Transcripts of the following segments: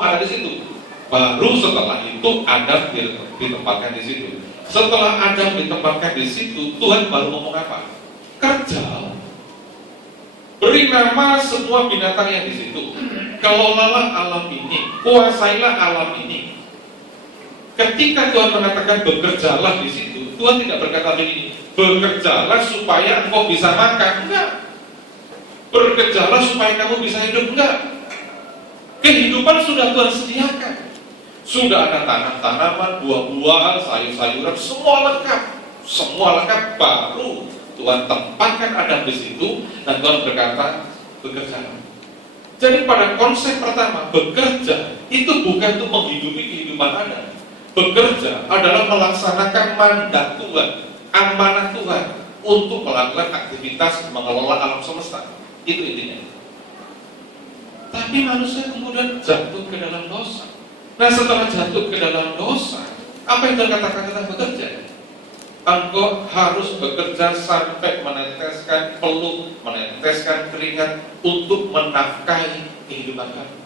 ada di situ. Baru setelah itu Adam ditempatkan di situ. Setelah Adam ditempatkan di situ, Tuhan baru ngomong apa? Kerja, beri nama semua binatang yang di situ, kelolalah alam ini, kuasailah alam ini. Ketika Tuhan mengatakan bekerjalah di situ, Tuhan tidak berkata begini, bekerjalah supaya engkau bisa makan, enggak. Bekerjalah supaya kamu bisa hidup, enggak. Kehidupan sudah Tuhan sediakan. Sudah ada tanam-tanaman, buah-buahan, sayur-sayuran, semua lengkap. Semua lengkap, baru Tuhan tempatkan Adam di situ dan Tuhan berkata, bekerja. Jadi pada konsep pertama, bekerja itu bukan untuk menghidupi kehidupan Adam. Bekerja adalah melaksanakan mandat Tuhan, amanah Tuhan untuk melakukan aktivitas mengelola alam semesta. Itu intinya. Tapi manusia kemudian jatuh ke dalam dosa. Nah, setelah jatuh ke dalam dosa, apa yang Tuhan katakan tentang bekerja? Engkau harus bekerja sampai meneteskan peluh, meneteskan keringat untuk menafkahi kehidupan kamu.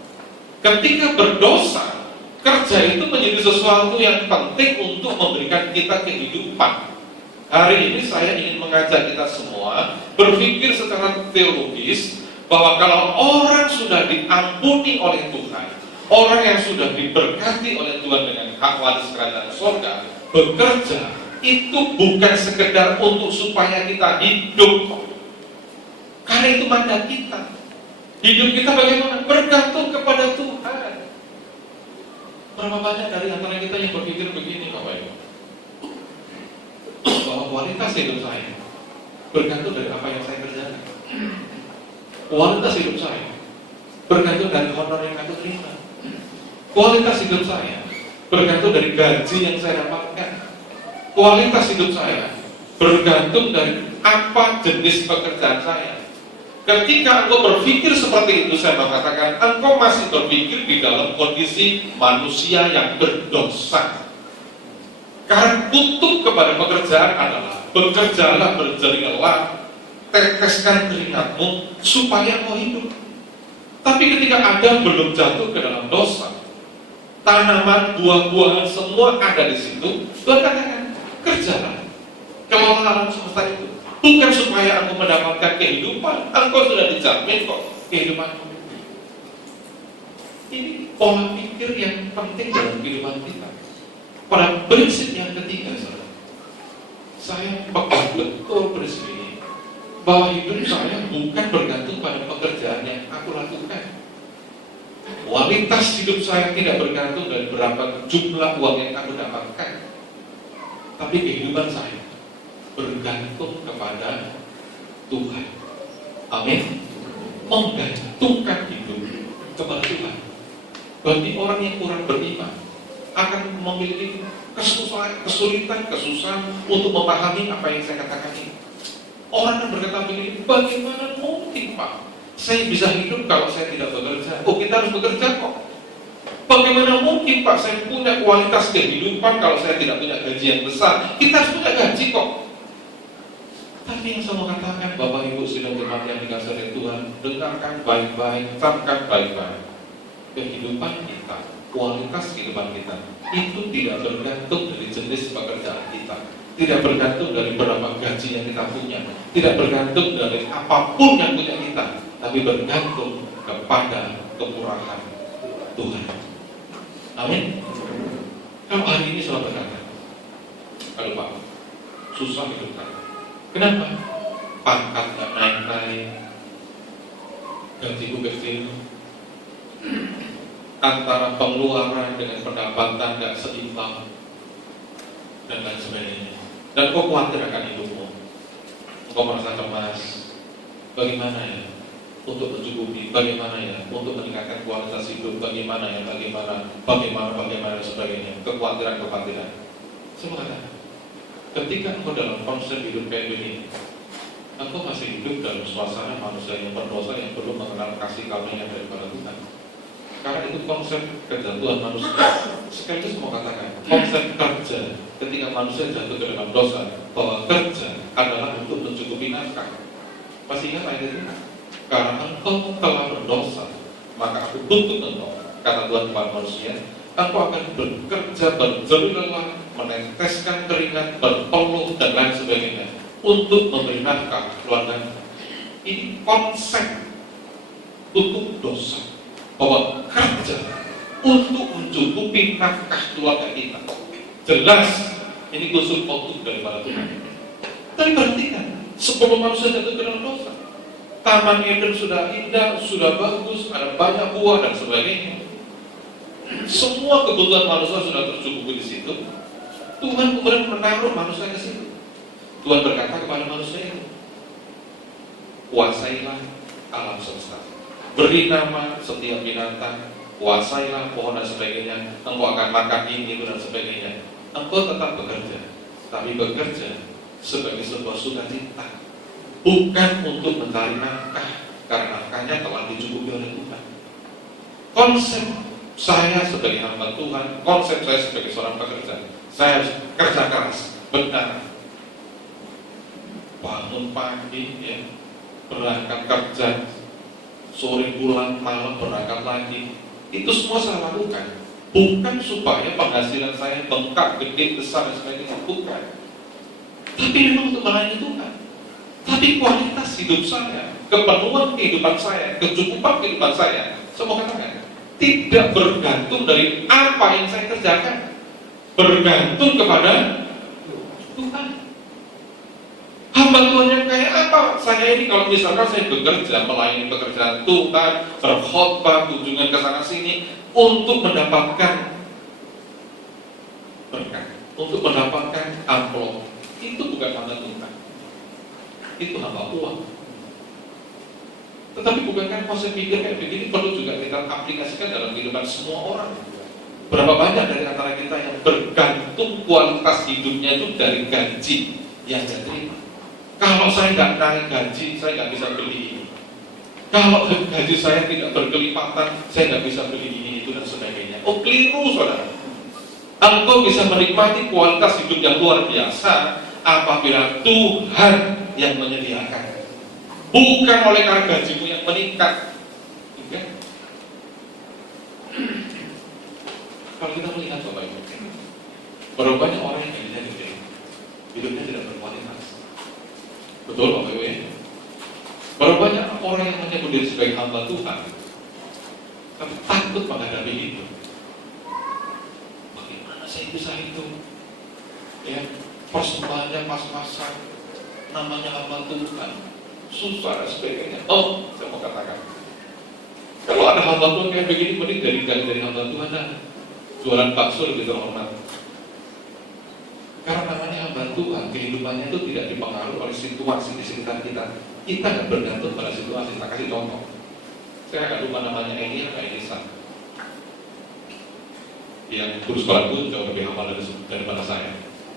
Ketika berdosa, kerja itu menjadi sesuatu yang penting untuk memberikan kita kehidupan. Hari ini saya ingin mengajak kita semua berpikir secara teologis bahwa kalau orang sudah diampuni oleh Tuhan, orang yang sudah diberkati oleh Tuhan dengan hak waris kerajaan surga, bekerja itu bukan sekedar untuk supaya kita hidup, karena itu mandat kita. Hidup kita bagaimana? Bergantung kepada Tuhan. Berapa banyak dari antara kita yang berpikir begini, Bapak Ibu, bahwa kualitas hidup saya bergantung dari apa yang saya kerjakan. Kualitas hidup saya bergantung dari honor yang aku terima. Kualitas hidup saya bergantung dari gaji yang saya dapatkan. Kualitas hidup saya bergantung dari apa jenis pekerjaan saya. Ketika engkau berpikir seperti itu, saya mengatakan engkau masih berpikir di dalam kondisi manusia yang berdosa. Karena kutuk kepada pekerjaan adalah bekerjalah, berjerilah, teteskan keringatmu supaya kau hidup. Tapi ketika Adam belum jatuh ke dalam dosa, tanaman, buah-buahan semua ada di situ. Tuhan katakan, kerjalah, kelola alam semesta itu. Bukan supaya aku mendapatkan kehidupan, engkau sudah dijamin kok kehidupanmu. Ini pola pikir yang penting dalam kehidupan kita. Pada prinsip yang ketiga, saya pegang betul prinsip ini, bahwa hidup saya bukan bergantung pada pekerjaan yang aku lakukan. Kualitas hidup saya tidak bergantung dari berapa jumlah uang yang aku dapatkan, tapi kehidupan saya bergantung kepada Tuhan. Amin. Menggantungkan hidup kepada Tuhan. Bagi orang yang kurang beriman akan memiliki kesulitan untuk memahami apa yang saya katakan ini. Orang yang berkata begini, bagaimana mungkin Pak saya bisa hidup kalau saya tidak bekerja? Oh, kita harus bekerja kok. Bagaimana mungkin Pak saya punya kualitas kehidupan kalau saya tidak punya gaji yang besar? Kita harus punya gaji kok. Tapi yang saya mau katakan, Bapak Ibu sidang jemaat yang dikasihi oleh Tuhan, dengarkan baik-baik, camkan baik-baik. Kehidupan kita, kualitas kehidupan kita itu tidak bergantung dari jenis pekerjaan kita, tidak bergantung dari berapa gaji yang kita punya, tidak bergantung dari apapun yang punya kita, tapi bergantung kepada kemurahan Tuhan. Amin. Kalau hari ini saudara berkata, aduh Pak, susah hidup saya. Kenapa? Pangkat gak naik-naik, gajiku kecil, antara pengeluaran dengan pendapatan gak seimbang, dan lain sebagainya. Dan kau khawatir akan hidupmu, kau merasa cemas. Bagaimana ya untuk mencukupi? Bagaimana ya untuk meningkatkan kualitas hidup? Bagaimana dan sebagainya. Kekhawatiran. Semua kata, ketika engkau dalam konsep hidup kayak begini, engkau masih hidup dalam suasana manusia yang berdosa yang belum mengenal kasih karunia daripada Tuhan. Karena itu konsep kejatuhan manusia. Sekaligus mau katakan, konsep kerja ketika manusia jatuh ke dalam dosa, bahwa kerja adalah untuk mencukupi nafkah. Masih ingat ayat ini? Karena engkau telah berdosa, maka aku tuntut engkau kata Tuhan kepada manusia, engkau akan bekerja berjerih lelah, meneteskan keringat, berpeluh dan lain sebagainya untuk memberi nafkah keluarga. Ini konsep hukum dosa, bahwa kerja untuk mencukupi nafkah keluarga kita. Jelas ini khusus untuk daripada Tuhan. Tapi perhatikan, sebelum manusia jatuh ke dalam dosa, Taman Eden sudah indah, sudah bagus, ada banyak buah dan sebagainya. Semua kebutuhan manusia sudah tercukupi di situ. Tuhan kemudian menaruh manusia di situ. Tuhan berkata kepada manusia itu, kuasailah alam semesta, beri nama setiap binatang, kuasailah pohon dan sebagainya. Engkau akan makan ini itu dan sebagainya. Engkau tetap bekerja, tapi bekerja sebagai sebuah sukacita, bukan untuk mencari nafkah, karena nafkahnya telah dicukupi oleh Tuhan. Konsep saya sebagai hamba Tuhan, konsep saya sebagai seorang pekerja, saya harus kerja keras, benar, bangun pagi, ya, berangkat kerja, sore pulang, malam berangkat lagi. Itu semua saya lakukan, bukan supaya penghasilan saya bengkak, gede, besar dan sebagainya, bukan. Tapi memang untuk melayani Tuhan. Tapi kualitas hidup saya, kepenuhan kehidupan saya, kecukupan kehidupan saya, semua katakan, tidak bergantung dari apa yang saya kerjakan, bergantung kepada Tuhan. Hamba Tuhan yang kayak apa? Saya ini kalau misalkan saya bekerja, melayani pekerjaan Tuhan, berkhotbah, kunjungan ke sana sini untuk mendapatkan berkat, untuk mendapatkan amplop, itu bukan hamba Tuhan, itu hamba uang. Tetapi bukankah konsep pikir kayak begini perlu juga kita aplikasikan dalam kehidupan semua orang? Berapa banyak dari antara kita yang bergantung kualitas hidupnya itu dari gaji yang dia terima? Kalau saya nggak naik gaji, saya nggak bisa beli ini. Kalau gaji saya tidak berkelipatan, saya nggak bisa beli ini, itu dan sebagainya. Oh, keliru, saudara. Engkau bisa menikmati kualitas hidup yang luar biasa apabila Tuhan yang menyediakan, bukan oleh karena gajimu yang meningkat. Okay? Kalau kita melihat Bapak Ibu, berapa banyak orang yang gajinya gede, hidupnya tidak berkualitas. Betul Bapak Ibu ya? Berapa banyak orang yang menyebut diri sebagai hamba Tuhan, tapi takut menghadapi itu. Bagaimana saya bisa itu? Ya, persembahannya pas-pasan, namanya hamba Tuhan, susah dan sebagainya. Oh, saya mau katakan, kalau ada hamba Tuhan kayak begini, mending dari hamba Tuhan dah. Jualan bakso lebih terhormat. Karena namanya hamba Tuhan, kehidupannya itu tidak dipengaruhi oleh situasi di sekitar kita. Kita tidak bergantung pada situasi. Kita kasih contoh. Saya agak lupa namanya Elia atau Elisa, yang guru sekolahku jauh lebih hafal daripada saya.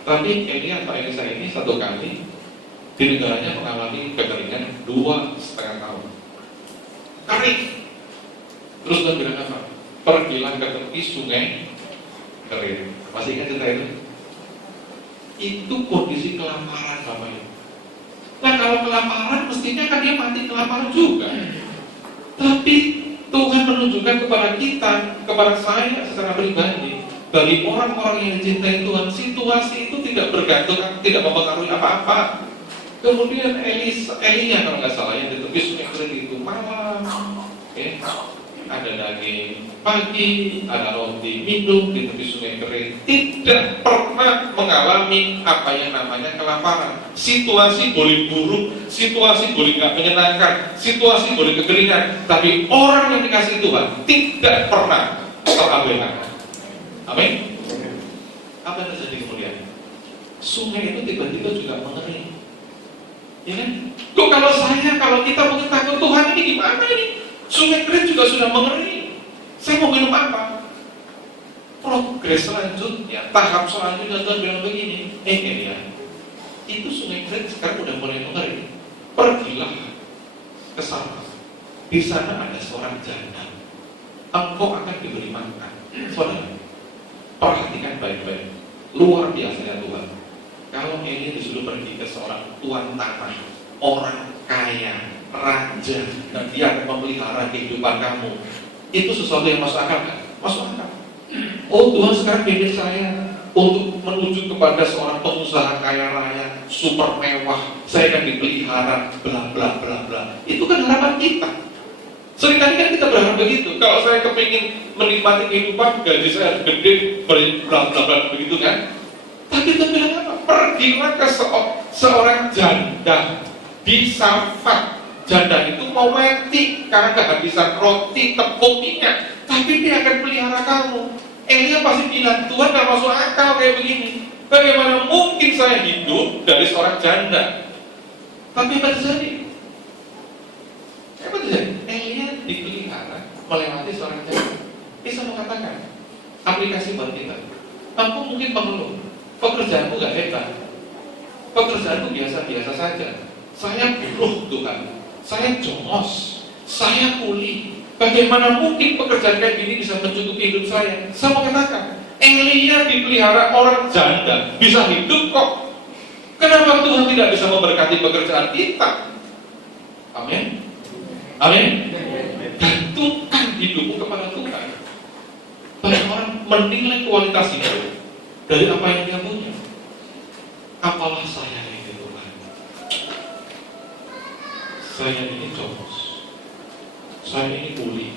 Tapi Elia atau Elisa ini satu kali di negaranya mengalami kekeringan 2,5 tahun. Kering. Terus Tuhan bilang apa? Pergilah ke tepi sungai kering. Masih ingat cerita itu? Itu kondisi kelaparan Bapak Ibu. Nah kalau kelaparan mestinya kan dia mati kelaparan juga. Tapi Tuhan menunjukkan kepada kita, kepada saya secara pribadi, bagi orang-orang yang dicintai Tuhan, situasi itu tidak bergantung, tidak mempengaruhi apa-apa. Kemudian Elia kalau nggak salah yang di tepi sungai kering itu malam, ada daging pagi, ada roti minum di tepi sungai kering, tidak pernah mengalami apa yang namanya kelaparan. Situasi boleh buruk, situasi boleh nggak menyenangkan, situasi boleh kekeringan, tapi orang yang dikasih Tuhan tidak pernah terabaikan. Amin. Apa yang terjadi kemudian? Sungai itu tiba-tiba juga mengering. Ya kan? Kok kalau kita mungkin takut Tuhan ini gimana ini? Sungai kering juga sudah mengering. Saya mau minum apa? Progres selanjutnya, tahap selanjutnya Tuhan bilang begini, ya, itu sungai kering sekarang udah mulai mengering. Pergilah ke sana. Di sana ada seorang janda. Engkau akan diberi makan. Saudara, perhatikan baik-baik. Luar biasanya Tuhan. Kalau Elia disuruh pergi ke seorang tuan tanah, orang kaya, raja, dan dia akan memelihara kehidupan kamu, Itu sesuatu yang masuk akal kan? Masuk akal. Oh, Tuhan sekarang bimbing saya untuk menuju kepada seorang pengusaha kaya raya, super mewah, saya akan dipelihara, bla bla bla bla. Itu kan harapan kita. Seringkali kan kita berharap begitu. Kalau saya kepingin menikmati kehidupan, gaji saya harus gede, bla bla bla begitu kan? Tapi Tuhan bilang apa? Pergilah ke seorang janda di Sarfat. Janda itu mau mati karena kehabisan roti, tepung, minyak. Tapi dia akan pelihara kamu. Elia pasti bilang, Tuhan gak masuk akal kayak begini. Bagaimana mungkin saya hidup dari seorang janda? Tapi apa terjadi? Apa terjadi? Elia dipelihara melewati seorang janda. Bisa mengatakan aplikasi buat kita. Aku mungkin mengeluh, pekerjaanmu gak hebat, pekerjaanku biasa-biasa saja. Saya buruh Tuhan, saya jongos, saya kuli. Bagaimana mungkin pekerjaan kayak gini bisa mencukupi hidup saya? Saya mau katakan, Elia dipelihara orang janda, bisa hidup kok. Kenapa Tuhan tidak bisa memberkati pekerjaan kita? Amin. Amin. Gantungkan hidupmu kepada Tuhan. Banyak orang menilai kualitas hidup dari apa yang dia punya. Apalah saya ini Tuhan? Saya ini jongos, saya ini kuli,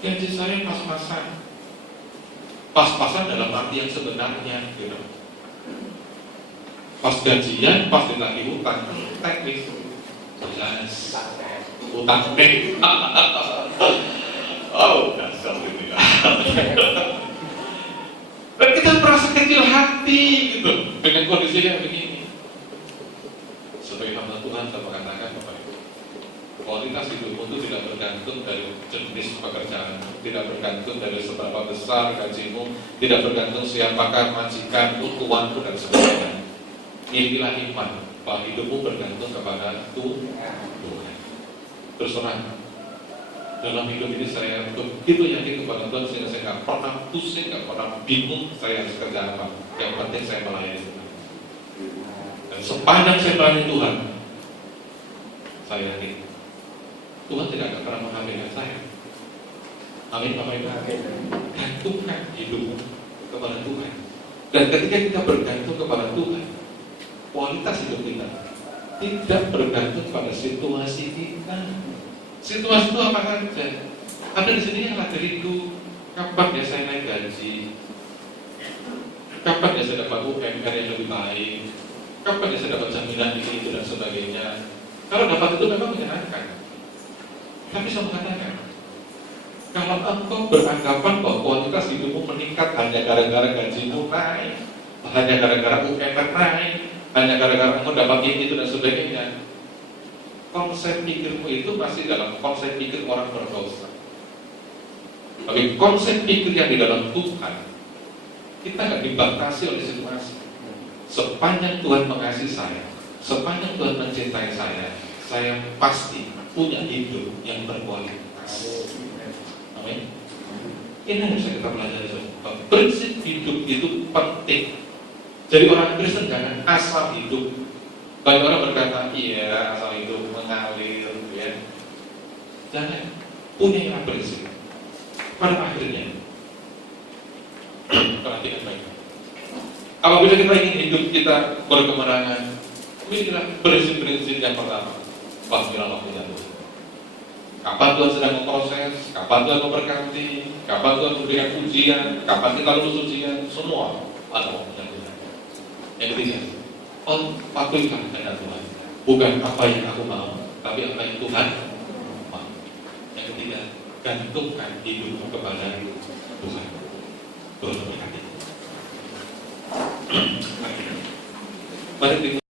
gaji saya pas-pasan. Pas-pasan dalam arti yang sebenarnya, gitu. Pas gajian, pas ditagih hutang, teknis, jelas, hutang nih. Oh, dasar itu ya. Dan kita merasa kecil hati, gitu, dengan kondisi yang begini. Sebagai hamba Tuhan, saya mengatakan Bapak Ibu, kualitas hidupmu itu tidak bergantung dari jenis pekerjaan, tidak bergantung dari seberapa besar gajimu, tidak bergantung siapakah majikanmu, tuanmu dan sebagainya. Inilah iman bahwa hidupmu bergantung kepada Tuhan. Terus terang, dalam hidup ini saya begitu yakin kepada Tuhan sehingga saya nggak pernah pusing, nggak pernah bingung saya harus kerja apa. Yang penting saya melayani Tuhan. Dan sepanjang saya melayani Tuhan, saya yakin Tuhan tidak akan pernah mengabaikan saya. Amin, Bapak Ibu. Gantungkan hidupmu kepada Tuhan. Dan ketika kita bergantung kepada Tuhan, kualitas hidup kita tidak bergantung pada situasi kita. Situasi itu apa saja. Ada di sini yang lagi rindu, kapan ya saya naik gaji, kapan ya saya dapat UMR yang lebih baik, kapan ya saya dapat jaminan ini itu dan sebagainya. Kalau dapat itu memang menyenangkan. Tapi saya mengatakan, kalau engkau beranggapan bahwa kualitas hidupmu meningkat hanya gara-gara gajimu naik, hanya gara-gara UMR naik, hanya gara-gara engkau dapat ini itu dan sebagainya, konsep pikirmu itu masih dalam konsep pikir orang berdosa. Tapi konsep pikir yang di dalam Tuhan, kita nggak dibatasi oleh situasi. Sepanjang Tuhan mengasihi saya, sepanjang Tuhan mencintai saya pasti punya hidup yang berkualitas. Amin. Ini yang bisa kita pelajari. Prinsip hidup itu penting. Jadi orang Kristen jangan asal hidup. Banyak orang berkata, iya asal hidup mengalir, ya. Jangan, punya yang prinsip. Pada akhirnya, perhatikan baik. Apabila kita ingin hidup kita berkemenangan, milikilah prinsip-prinsip yang pertama. Pastilah waktunya Tuhan. Kapan Tuhan sedang memproses, kapan Tuhan memberkati, kapan Tuhan memberikan ujian, kapan kita lulus ujian, semua ada waktunya Tuhan. Yang ketiga, patuhilah kehendak Tuhan. Bukan apa yang aku mau, tapi apa yang Tuhan mau. Yang ketiga, gantungkan hidupmu kepada Tuhan. Tuhan memberkati. Mari